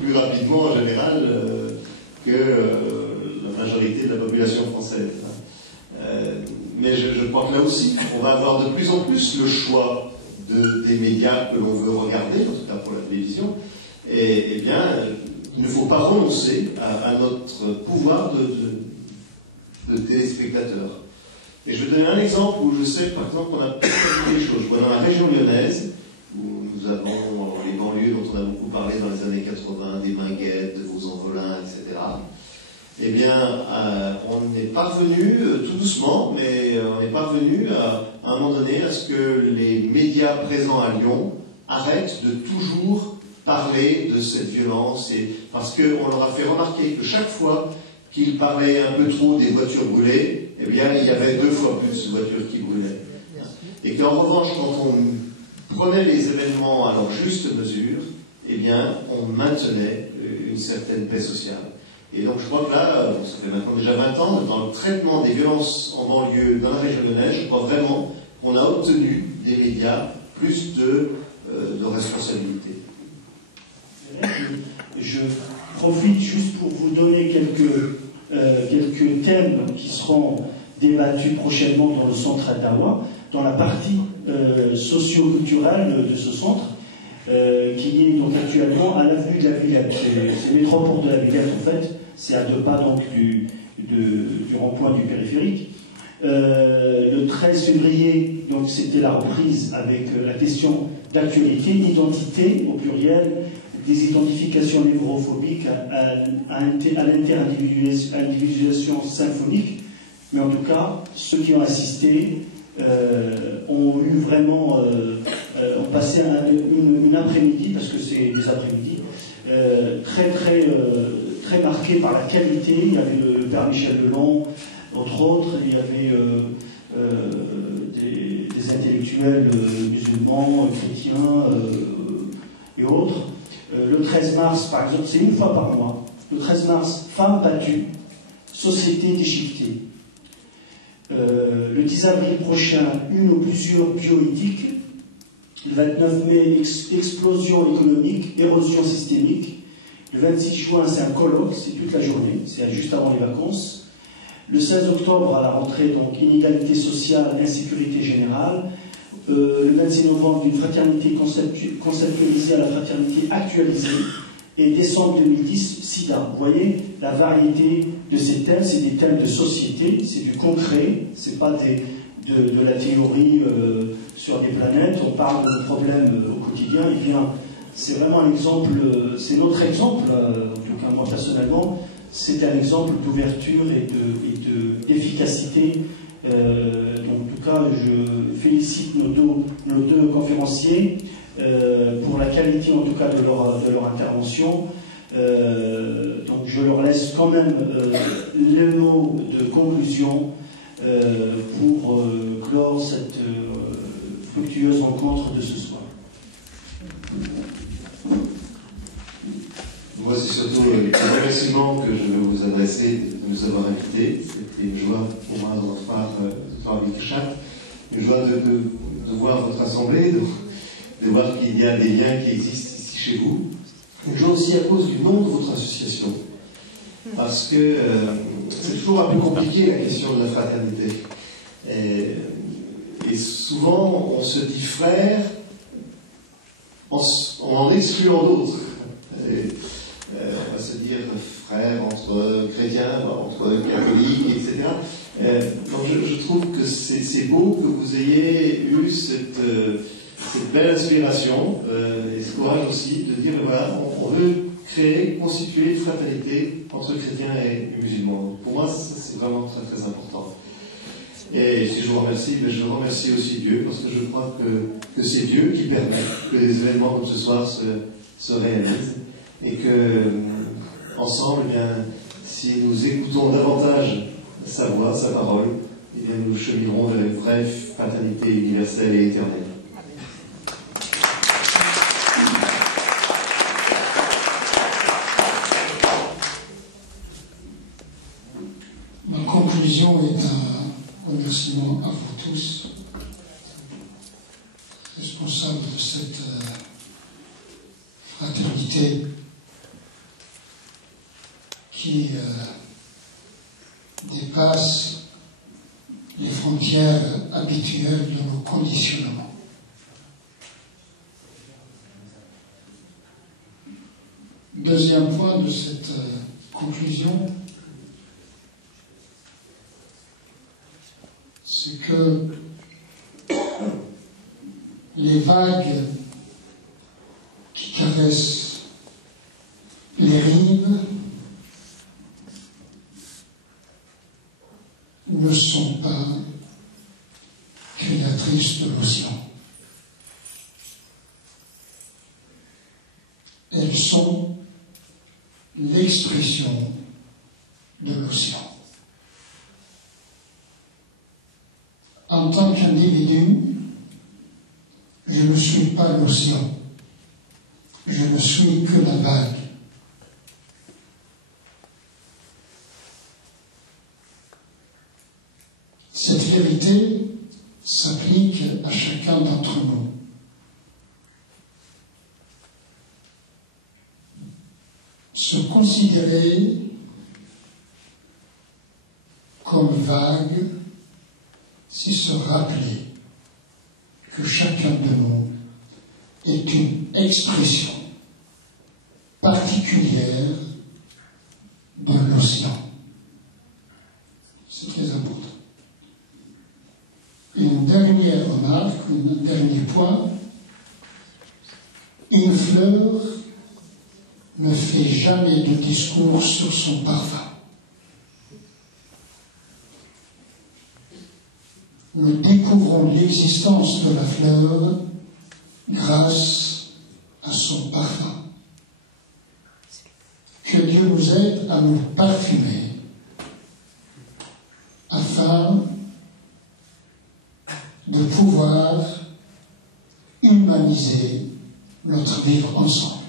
plus rapidement en général que la majorité de la population française. Mais je crois que là aussi, on va avoir de plus en plus le choix des médias que l'on veut regarder, en tout cas pour la télévision. Et bien, il ne faut pas renoncer à notre pouvoir de téléspectateurs. Et je vais donner un exemple où je sais, par exemple, qu'on a fait des choses. Dans la région lyonnaise, où nous avons les banlieues dont on a beaucoup parlé dans les années 80, des Minguettes, de Vaux-en-Velin, etc. Eh bien, on est parvenu, tout doucement, mais on est parvenu à un moment donné à ce que les médias présents à Lyon arrêtent de toujours parler de cette violence, parce qu'on leur a fait remarquer que chaque fois qu'ils parlaient un peu trop des voitures brûlées, eh bien, il y avait 2 fois plus de voitures qui brûlaient. Et qu'en revanche, quand on prenait les événements à leur juste mesure, eh bien, on maintenait une certaine paix sociale. Et donc, je crois que là, ça fait maintenant déjà 20 ans, dans le traitement des violences en banlieue dans la région lyonnaise, je crois vraiment qu'on a obtenu des médias plus de responsabilité. Je profite juste pour vous donner quelques thèmes qui seront débattus prochainement dans le centre Adawa, dans la partie socio-culturelle de ce centre, qui est donc actuellement à l'avenue de la Villette. C'est le métropole de la Villette, en fait. C'est à 2 pas donc du rond-point du périphérique. Le 13 février, donc c'était la reprise avec la question d'actualité, identité au pluriel, des identifications névrophobiques à l'inter-individualisation symphonique. Mais en tout cas, ceux qui ont assisté ont eu vraiment, ont passé une après-midi, parce que c'est des après-midi, très marqués par la qualité. Il y avait le père Michel Delon, entre autres, il y avait des intellectuels musulmans, chrétiens et autres. Le 13 mars, par exemple, c'est une fois par mois. Le 13 mars, femmes battues, société déchiquetée. Le 10 avril prochain, une ou plusieurs bioéthiques. Le 29 mai, explosion économique, érosion systémique. Le 26 juin, c'est un colloque, c'est toute la journée, c'est juste avant les vacances. Le 16 octobre, à la rentrée, donc inégalité sociale, insécurité générale. Le 26 novembre, d'une fraternité conceptualisée à la fraternité actualisée. Et décembre 2010, SIDA. Vous voyez la variété de ces thèmes, c'est des thèmes de société, c'est du concret, c'est pas de la théorie sur des planètes, on parle de problèmes au quotidien. Et bien, c'est vraiment un exemple, c'est notre exemple, en tout cas moi personnellement, c'est un exemple d'ouverture et d'efficacité. Donc, en tout cas, je félicite nos deux conférenciers pour la qualité, en tout cas, de leur intervention. Donc, je leur laisse quand même le mot de conclusion pour clore cette fructueuse rencontre de ce soir. Moi, c'est surtout un remerciement que je veux vous adresser de nous avoir invités. C'était une joie pour moi de votre part, Dr. Kirchach, une joie de voir votre assemblée, de voir qu'il y a des liens qui existent ici chez vous. Une joie aussi à cause du nom de votre association, parce que c'est toujours un peu compliqué la question de la fraternité. Et souvent, on se dit frère en excluant d'autres. On va se dire frère entre chrétiens, entre catholiques, etc. Donc je trouve que c'est beau que vous ayez eu cette belle inspiration et ce courage aussi de dire voilà, on veut créer, constituer une fraternité entre chrétiens et musulmans. Pour moi, c'est vraiment très très important. Et si je vous remercie, je remercie aussi Dieu, parce que je crois que c'est Dieu qui permet que des événements comme ce soir se réalisent. Et que, ensemble, eh bien, si nous écoutons davantage sa voix, sa parole, eh bien, nous cheminerons vers une vraie fraternité universelle et éternelle. Ma conclusion est un remerciement à vous tous, responsables de cette fraternité qui dépasse les frontières habituelles de nos conditionnements. Deuxième point de cette conclusion, c'est que les vagues qui caressent les rives ne sont pas créatrices de l'océan. Elles sont l'expression de l'océan. En tant qu'individu, je ne suis pas l'océan. Je ne suis que la vague. Cette vérité s'applique à chacun d'entre nous. Se considérer comme vague, c'est se rappeler que chacun de nous est une expression particulière de l'océan. C'est très important. Une dernière remarque, un dernier point. Une fleur ne fait jamais de discours sur son parfum. Nous découvrons l'existence de la fleur grâce à son parfum. Que Dieu nous aide à nous parfumer afin de pouvoir humaniser notre vivre ensemble.